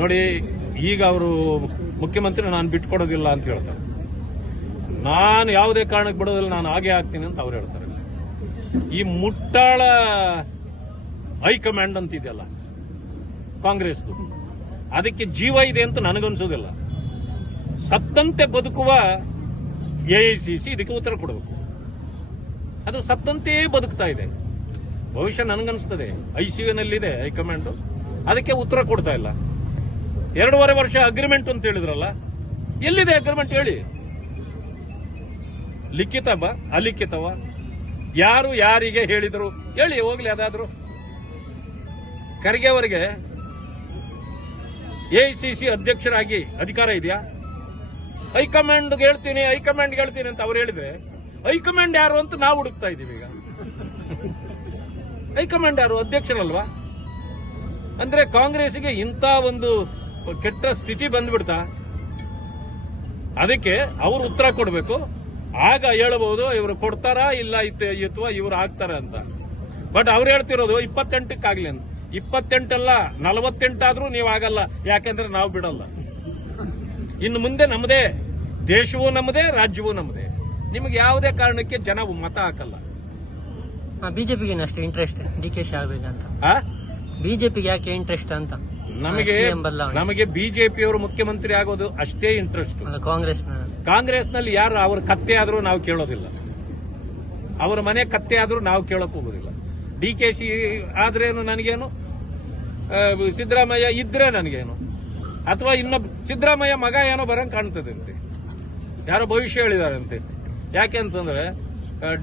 ನೋಡಿ, ಈಗ ಅವರು ಮುಖ್ಯಮಂತ್ರಿ ನಾನು ಬಿಟ್ಕೊಡೋದಿಲ್ಲ ಅಂತ ಹೇಳ್ತಾರೆ. ನಾನು ಯಾವುದೇ ಕಾರಣಕ್ಕೆ ಬಿಡೋದಿಲ್ಲ, ನಾನು ಹಾಗೆ ಆಗ್ತೀನಿ ಅಂತ ಅವ್ರು ಹೇಳ್ತಾರೆ. ಈ ಮುಟ್ಟಾಳ ಹೈಕಮಾಂಡ್ ಅಂತ ಇದೆಯಲ್ಲ ಕಾಂಗ್ರೆಸ್ದು, ಅದಕ್ಕೆ ಜೀವ ಇದೆ ಅಂತ ನನಗನ್ಸೋದಿಲ್ಲ. ಸತ್ತಂತೆ ಬದುಕುವ ಎಐಸಿಸಿ ಇದಕ್ಕೆ ಉತ್ತರ ಕೊಡಬೇಕು. ಅದು ಸತ್ತಂತೆಯೇ ಬದುಕ್ತಾ ಇದೆ. ಬಹುಶಃ ನನಗನ್ಸ್ತದೆ ಐಸಿಯುನಲ್ಲಿದೆ ಹೈಕಮಾಂಡ್, ಅದಕ್ಕೆ ಉತ್ತರ ಕೊಡ್ತಾ ಇಲ್ಲ. 2.5 ವರ್ಷ ಅಗ್ರಿಮೆಂಟ್ ಅಂತ ಹೇಳಿದ್ರಲ್ಲ, ಎಲ್ಲಿದೆ ಅಗ್ರಿಮೆಂಟ್ ಹೇಳಿ? ಲಿಖಿತವ ಅಲಿಖಿತವ? ಯಾರು ಯಾರಿಗೆ ಹೇಳಿದ್ರು ಹೇಳಿ, ಹೋಗ್ಲಿ. ಅದಾದ್ರು ಖರ್ಗೆ ಅವರಿಗೆ ಎಐಸಿಸಿ ಅಧ್ಯಕ್ಷರಾಗಿ ಅಧಿಕಾರ ಇದೆಯಾ? ಹೈಕಮಾಂಡ್ಗೆ ಹೇಳ್ತೀನಿ ಅಂತ ಅವ್ರು ಹೇಳಿದ್ರೆ ಹೈಕಮಾಂಡ್ ಯಾರು ಅಂತ ನಾವು ಹುಡುಕ್ತಾ ಇದ್ದೀವಿ. ಈಗ ಹೈಕಮಾಂಡ್ ಯಾರು? ಅಧ್ಯಕ್ಷರಲ್ವಾ? ಅಂದ್ರೆ ಕಾಂಗ್ರೆಸ್ಗೆ ಇಂಥ ಒಂದು ಕೆಟ್ಟ ಸ್ಥಿತಿ ಬಂದ್ಬಿಡ್ತಾ? ಅದಕ್ಕೆ ಅವರು ಉತ್ತರ ಕೊಡಬೇಕು. ಆಗ ಹೇಳಬಹುದು ಇವರು ಕೊಡ್ತಾರಾ ಇಲ್ಲ ಅಥವಾ ಇವರು ಆಗ್ತಾರ ಅಂತ. ಬಟ್ ಅವ್ರು ಹೇಳ್ತಿರೋದು 28ಕ್ಕಾಗ್ಲಿ ಅಂತ. 28 ಅಲ್ಲ, 48 ಆದ್ರೂ ನೀವು ಆಗಲ್ಲ. ಯಾಕೆಂದ್ರೆ ನಾವು ಬಿಡಲ್ಲ. ಇನ್ನು ಮುಂದೆ ನಮ್ಮದೇ ದೇಶವೂ ನಮ್ಮದೇ, ರಾಜ್ಯವೂ ನಮ್ಮದೇ. ನಿಮಗೆ ಯಾವುದೇ ಕಾರಣಕ್ಕೆ ಜನ ಮತ ಹಾಕಲ್ಲ. ಬಿಜೆಪಿಗೆ ಅಷ್ಟು ಇಂಟ್ರೆಸ್ಟ್ ಡಿಕೆಶಿ ಆಗ್ಬೇಕಂತ? ಬಿಜೆಪಿಗೆ ಯಾಕೆ ಇಂಟ್ರೆಸ್ಟ್ ಅಂತ? ನಮಗೆ ಬಿಜೆಪಿಯವರು ಮುಖ್ಯಮಂತ್ರಿ ಆಗೋದು ಅಷ್ಟೇ ಇಂಟ್ರೆಸ್ಟ್. ಕಾಂಗ್ರೆಸ್ನಲ್ಲಿ ಯಾರು ಅವ್ರ ಕತ್ತೆ ಆದ್ರೂ ನಾವು ಕೇಳೋದಿಲ್ಲ, ಅವರ ಮನೆ ಕತ್ತೆ ಆದ್ರೂ ನಾವು ಕೇಳಕ್ ಹೋಗೋದಿಲ್ಲ. ಡಿಕೆಶಿ ಆದ್ರೇನು ನನಗೇನು, ಸಿದ್ದರಾಮಯ್ಯ ಇದ್ರೆ ನನಗೇನು, ಅಥವಾ ಇನ್ನೊಬ್ಬ ಸಿದ್ದರಾಮಯ್ಯ ಮಗ ಏನೋ ಬರಂಗ್ ಕಾಣ್ತದೆ ಅಂತೆ, ಯಾರೋ ಭವಿಷ್ಯ ಹೇಳಿದಾರಂತೆ. ಯಾಕೆ ಅಂತಂದ್ರೆ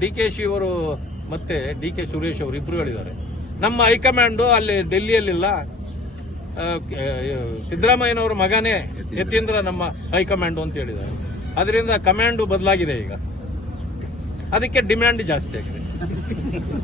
ಡಿಕೆಶಿ ಅವರು ಮತ್ತೆ ಡಿಕೆ ಸುರೇಶ್ ಅವರು ಇಬ್ರು ಹೇಳಿದ್ದಾರೆ, ನಮ್ಮ ಹೈಕಮಾಂಡು ಅಲ್ಲಿ ಡೆಲ್ಲಿಯಲ್ಲಿಲ್ಲ, ಸಿದ್ದರಾಮಯ್ಯನವರ ಮಗನೇ ಯತೀಂದ್ರ ನಮ್ಮ ಹೈಕಮಾಂಡು ಅಂತ ಹೇಳಿದ್ದಾರೆ. ಅದರಿಂದ ಕಮಾಂಡು ಬದಲಾಗಿದೆ. ಈಗ ಅದಕ್ಕೆ ಡಿಮ್ಯಾಂಡ್ ಜಾಸ್ತಿ ಆಗಿದೆ.